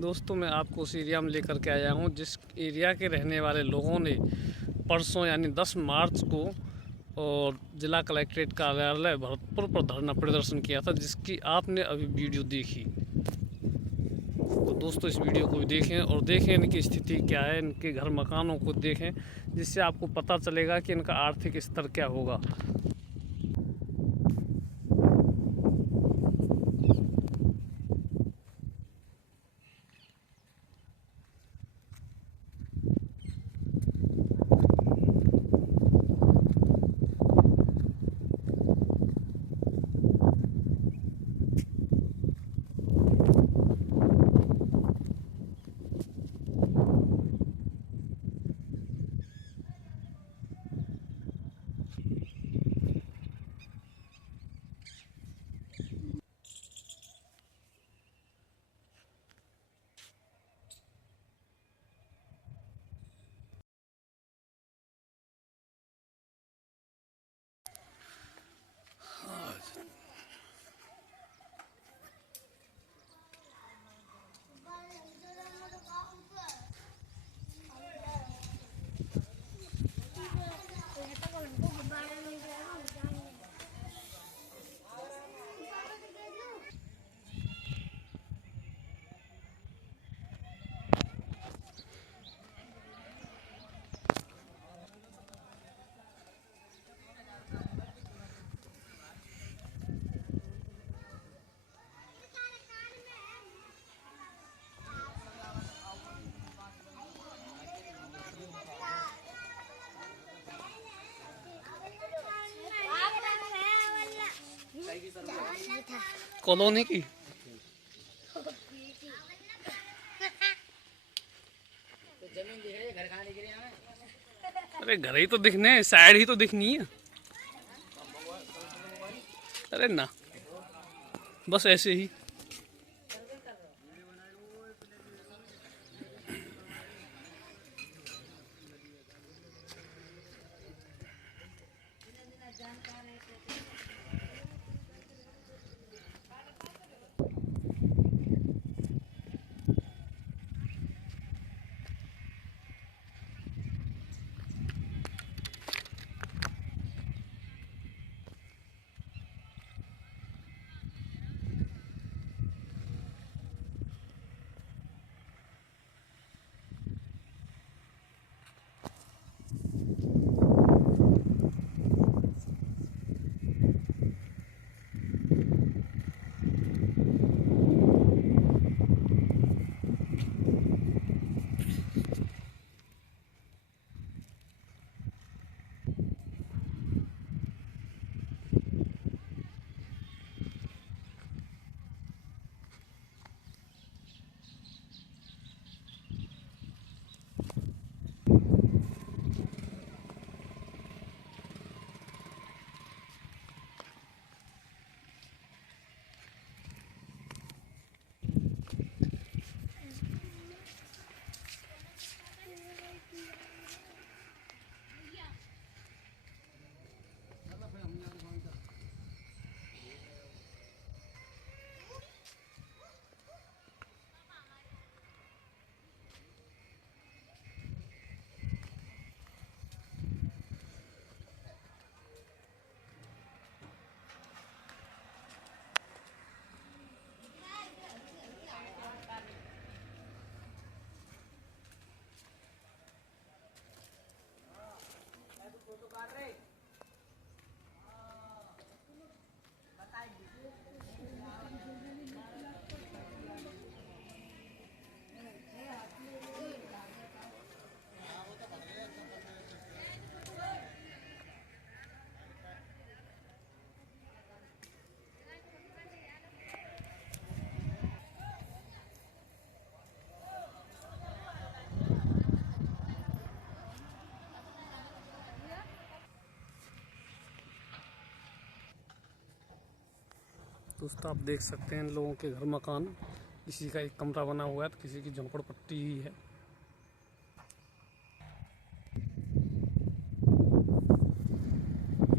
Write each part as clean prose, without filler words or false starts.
दोस्तों मैं आपको उस एरिया में लेकर के आया हूँ जिस एरिया के रहने वाले लोगों ने परसों यानी 10 मार्च को और जिला कलेक्ट्रेट कार्यालय भरतपुर पर धरना प्रदर्शन किया था, जिसकी आपने अभी वीडियो देखी। तो दोस्तों इस वीडियो को भी देखें और देखें इनकी स्थिति क्या है, इनके घर मकानों को देखें, जिससे आपको पता चलेगा कि इनका आर्थिक स्तर क्या होगा। कॉलोनी की जमीन दिख रही है, घर कहाँ दिख रही है हमें? अरे घर ही तो दिखने हैं, साइड ही तो दिखनी है। अरे ना, बस ऐसे ही। दोस्तों आप देख सकते हैं इन लोगों के घर मकान, किसी का एक कमरा बना हुआ है तो किसी की झोंपड़पट्टी ही है।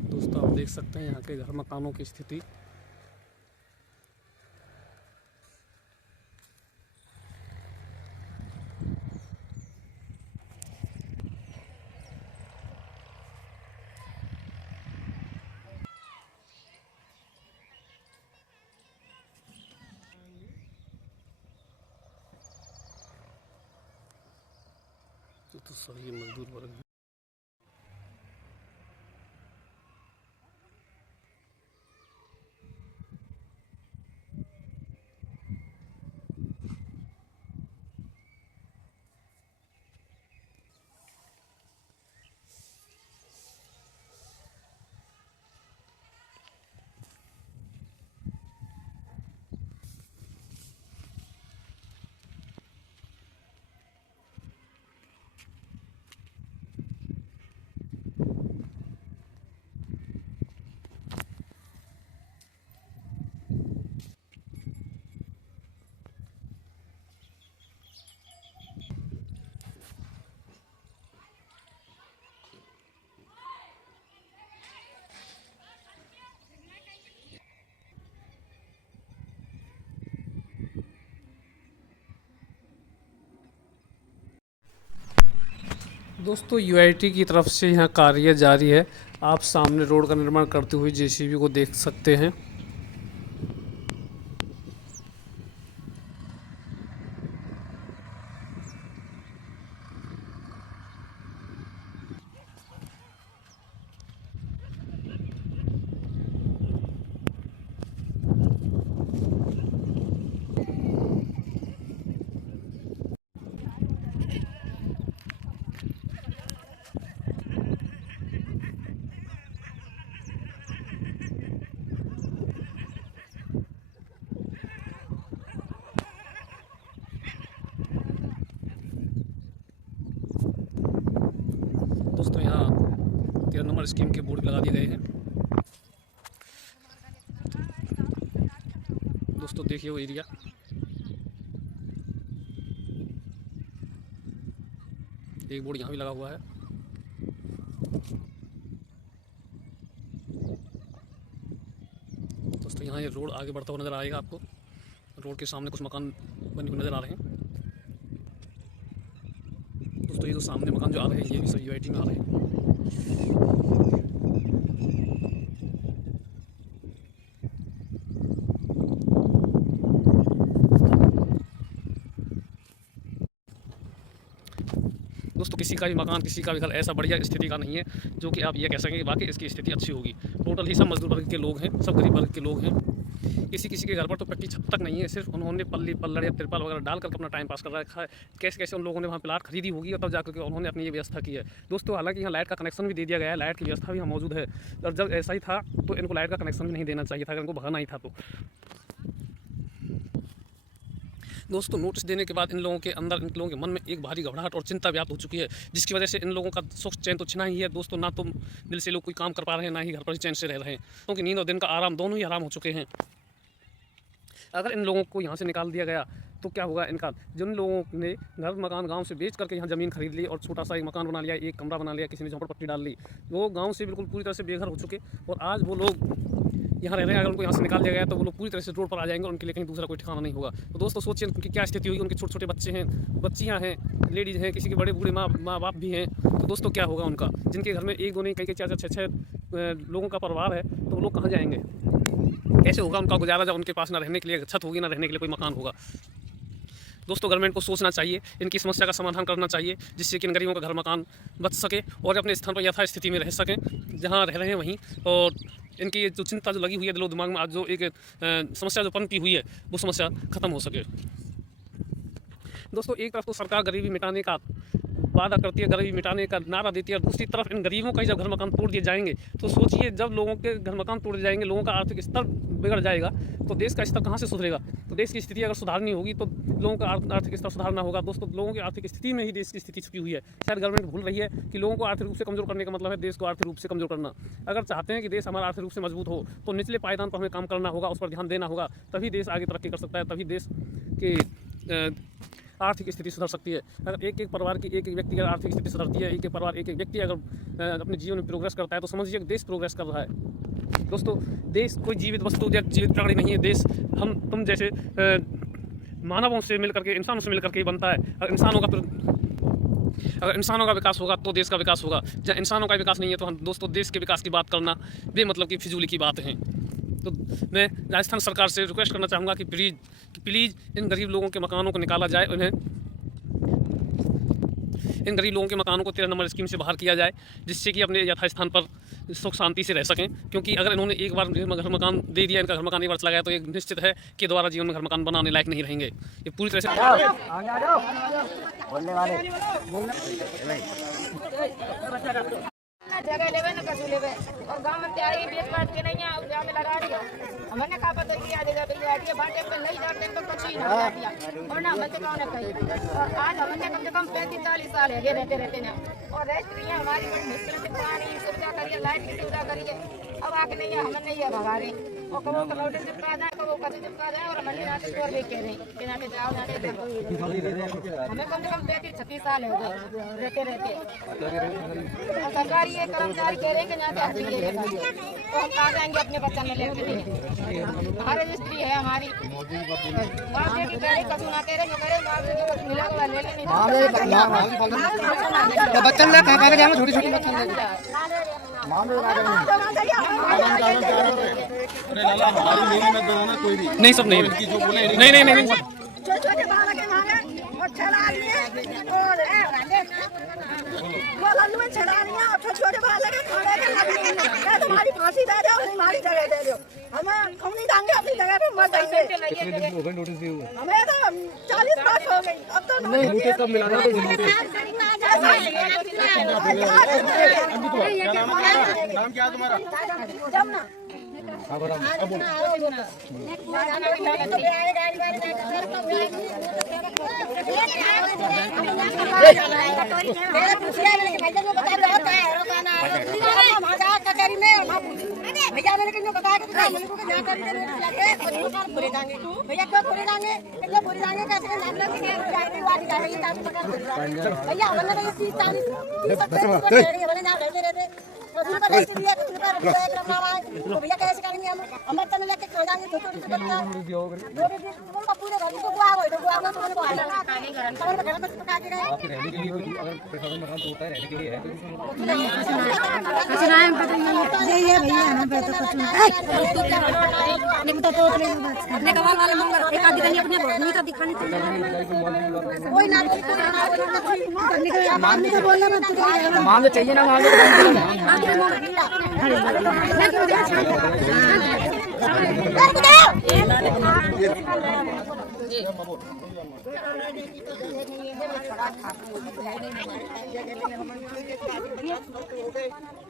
दोस्तों आप देख सकते हैं यहाँ के घर मकानों की स्थिति। तो सभी मजदूर वर्ग हैं। दोस्तों यूआईटी की तरफ से यहाँ कार्य जारी है। आप सामने रोड का निर्माण करते हुए जेसीबी को देख सकते हैं। दोस्तों यहाँ 13 नंबर स्कीम के बोर्ड लगा दिए गए हैं। दोस्तों देखिए वो एरिया, एक बोर्ड यहाँ भी लगा हुआ है। दोस्तों यहाँ ये रोड आगे बढ़ता हुआ नज़र आएगा आपको। रोड के सामने कुछ मकान बने हुए नज़र आ रहे हैं। दोस्तों ये जो सामने मकान जो आ रहे हैं ये भी सब यूआईटी में आ रहे हैं। दोस्तों किसी का भी मकान, किसी का भी घर ऐसा बढ़िया स्थिति का नहीं है जो कि आप ये कह सकें कि वाकई इसकी स्थिति अच्छी होगी। टोटल ही सब मजदूर वर्ग के लोग हैं, सब गरीब वर्ग के लोग हैं। किसी किसी के घर पर तो पक्की छत तक नहीं है, सिर्फ उन्होंने पल्ली पल्लड़ या तिरपाल वगैरह डाल कर अपना टाइम पास कर रखा है। कैसे कैसे उन लोगों ने वहाँ प्लाट खरीदी होगी और तब जाकर के उन्होंने अपनी ये व्यवस्था की है। दोस्तों हालांकि यहाँ लाइट का कनेक्शन भी दे दिया गया है, लाइट की व्यवस्था भी यहाँ मौजूद है। और जब ऐसा ही था तो इनको लाइट का कनेक्शन भी नहीं देना चाहिए था, अगर इनको भगाना ही था तो। दोस्तों नोटिस देने के बाद इन लोगों के अंदर, इन लोगों के मन में एक भारी घबराहट और चिंता व्याप्त हो चुकी है, जिसकी वजह से इन लोगों का सुख चैन तो छिना ही है। दोस्तों ना तो दिल से लोग कोई काम कर पा रहे हैं, ना ही घर पर चैन से रह रहे हैं, क्योंकि नींद और दिन का आराम दोनों ही आराम हो चुके हैं। अगर इन लोगों को यहाँ से निकाल दिया गया तो क्या होगा इनका। जिन लोगों ने घर मकान गांव से बेच करके यहाँ ज़मीन खरीद ली और छोटा सा एक मकान बना लिया, एक कमरा बना लिया, किसी ने झोंपड़पट्टी डाल ली, वो गांव से बिल्कुल पूरी तरह से बेघर हो चुके और आज वो लोग यहाँ रह रहे हैं। अगर उनको यहाँ से निकाल दिया गया तो वो लोग पूरी तरह से रोड पर आ जाएंगे और उनके लिए कहीं दूसरा कोई ठिकाना नहीं होगा। तो दोस्तों सोचिए उनकी क्या स्थिति होगी। उनके छोटे छोटे बच्चे हैं, बच्चियाँ हैं, लेडीज़ हैं, किसी के बड़े बूढ़े माँ बाप भी हैं। तो दोस्तों क्या होगा उनका, जिनके घर में एक दो नहीं कई चार छः छः लोगों का परिवार है, तो वो लोग कहाँ जाएंगे, कैसे होगा उनका गुजारा जब उनके पास ना रहने के लिए छत होगी, ना रहने के लिए कोई मकान होगा। दोस्तों गवर्नमेंट को सोचना चाहिए, इनकी समस्या का समाधान करना चाहिए, जिससे कि इन गरीबों का घर मकान बच सके और अपने स्थान पर यथा स्थिति में रह सकें जहां रह रहे हैं वहीं। और इनकी जो चिंता जो लगी हुई है दिलो दिमाग में, आज जो एक समस्या जो पनपी हुई है वो समस्या ख़त्म हो सके। दोस्तों एक तरफ तो सरकार गरीबी मिटाने का वादा करती है, गरीबी मिटाने का नारा देती है, और दूसरी तरफ इन गरीबों का ही जब घर मकान तोड़ दिए जाएंगे तो सोचिए, जब लोगों के घर मकान तोड़ दिए जाएंगे, लोगों का आर्थिक स्तर बिगड़ जाएगा तो देश का स्तर कहाँ से सुधरेगा। तो देश की स्थिति अगर सुधारनी होगी तो लोगों का आर्थिक स्तर सुधारना होगा। दोस्तों लोगों की आर्थिक स्थिति में ही देश की स्थिति छुपी हुई है। शायद गवर्नमेंट भूल रही है कि लोगों को आर्थिक रूप से कमजोर करने का मतलब है देश को आर्थिक रूप से कमजोर करना। अगर चाहते हैं कि देश हमारा आर्थिक रूप से मजबूत हो तो निचले पायदान पर हमें काम करना होगा, उस पर ध्यान देना होगा, तभी देश आगे तरक्की कर सकता है, तभी देश की आर्थिक स्थिति सुधर सकती है। अगर एक एक परिवार की एक एक व्यक्ति अगर आर्थिक स्थिति सुधरती है, एक एक परिवार एक एक व्यक्ति अगर अपने जीवन में प्रोग्रेस करता है तो समझिए देश प्रोग्रेस कर रहा है। दोस्तों देश कोई जीवित वस्तु या जीवित प्राणी नहीं है, देश हम तुम जैसे मानवों से मिलकर के, इंसानों से मिलकर के बनता है। अगर इंसानों का विकास होगा तो देश का विकास होगा, जहाँ इंसानों का विकास नहीं है तो हम दोस्तों देश के विकास की बात करना बेमतलब की फिजूली की बात है। तो मैं राजस्थान सरकार से रिक्वेस्ट करना चाहूँगा कि प्लीज़ इन गरीब लोगों के मकानों को निकाला जाए, उन्हें इन गरीब लोगों के मकानों को 13 नंबर स्कीम से बाहर किया जाए, जिससे कि अपने यथास्थान पर सुख शांति से रह सकें। क्योंकि अगर इन्होंने एक बार घर मकान दे दिया, इनका घर मकान एक बार चला गया, तो ये निश्चित है कि दोबारा जीवन में घर मकान बनाने लायक नहीं रहेंगे। ये पूरी तरह से जगह लेवे ना कछु लेवे और गांव में तैयारी बेच बांट के नहीं है गांव में लगा दिया। हमने कहा पता किया देगा भैया ये बाटे पे नहीं जाते तो कुछ ही ना दिया और ना हमसे कौन है कहीं। और आज हमने कम से कम 35-40 साल है रहते ना और रेस्ट्रियाँ हमारी बड़ी मुश्किल से पानी सुविधा करिए, लाइट की सुविधा करिए। अब आके नहीं है हमने नहीं है भगा रहे और कबो कलौटे चिपका जाए, कबो कच्चे चिपका जाए और मंडी नाते चोर भी कह रहे कि नाते जाओ नाते हमें कम से कम 35-36 साल हो गए रहते और सरकारी ये कर्मचारी कह रहे हैं कि नाते हर चीज तो हम कहाँ जाएंगे अपने बच्चा में लेके लिए। हर रजिस्ट्री है हमारी वहाँ से कह रहे कछु ना कह रहे जो कह रहे वहाँ से मिला हुआ ले लेने बच्चन ले कहाँ जाएंगे छोटी छोटी बच्चन ले नहीं सब नहीं नहीं छोटे बालक है हमारे और छड़ा लिए और वो लल्लू में छड़ा लिया और छोटे बालक है खड़े के लगने तुम्हारी फांसी दे दो हमारी जगह दे दो हमें हम नहीं देंगे अपनी जगह पे मत जाइए। हमें तो 40 वर्ष हो गई अब तो नहीं कब मिला नाम क्या है तुम्हारा? जमुना भैया मैंने क्यों बताया कि भैया क्यों पूरे डांगे कैसे भैया हमने तो ये 30-40 रहते भैया कैसे करेंगे हम तो लेके खा जाएंगे पूरे घर को गुआ हो तो गुआ को तो घर पर पका के गए आपके रहने के लिए अगर प्रशासन मकान तो होता है, रहने के लिए है तो ये भैया हम पे तो कुछ नहीं तो अपने कमाल वाले मंगर एक आदमी कहीं अपने भोजन का दिखाने कोई ना मान के बोलना मत मांग चाहिए ना मांग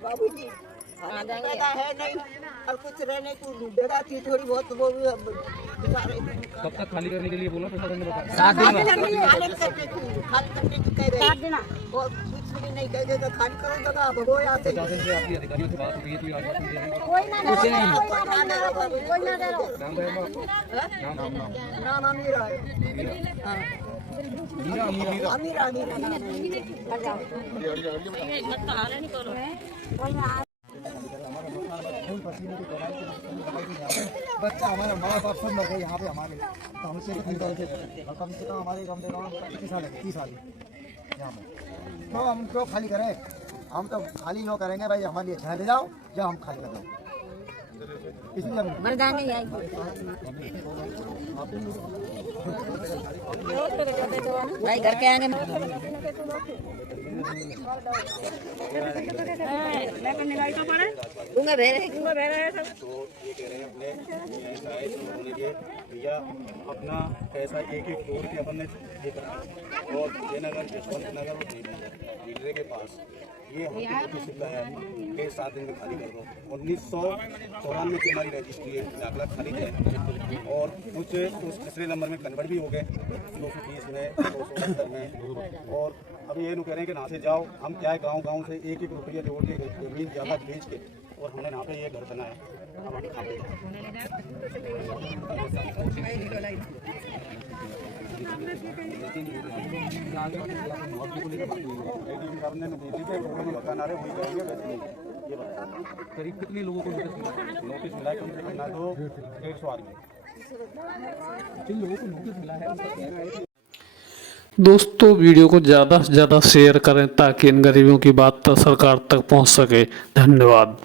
बाबूजी है नहीं और कुछ रहने को जगह थी थोड़ी बहुत वो भी कब तक खाली करने के लिए बोला प्रशासन ने बताया? 7 दिन नहीं कहेगा खाली करो जगह भगो यहाँ से प्रशासन से आपकी अधिकारियों से बात हुई थी, आश्वासन दिया है? कोई ना नाम अमीरा है बच्चा हमारे माँ बाप सब लगे यहाँ पे हमारे तो हमसे कम से कम हमारे कम से कम 30 साल यहाँ पे तो हम क्यों खाली करें? हम तो खाली नो करेंगे भाई, हमारे लिए छह ले जाओ या हम खाली कर दो इसमें भाई घर के आएंगे भैया अपना पैसा एक फ्लोर के अपन ने ये करा और जयनगर यशवंत नगर और लीडरे के पास ये हमको सुविधा है कि 7 दिन में खाली कर दो। 1994 की हमारी रजिस्ट्री है, दाखिला खाली है और कुछ उस तीसरे नंबर में कन्वर्ट भी हो गए 230 में 270 में। और अभी ये कह रहे हैं कि यहाँ से जाओ, हम क्या है गाँव से एक रुपया जोड़ के जमीन ज़्यादा बेच के और हमने यहाँ पे ये घर बनाया। करीब कितने लोगों को नोटिस मिला है? कम से कम ना तो 150 आदमी। जिन लोगों को नोटिस मिला है दोस्तों, वीडियो को ज़्यादा से ज़्यादा शेयर करें ताकि इन गरीबों की बात सरकार तक पहुंच सके। धन्यवाद।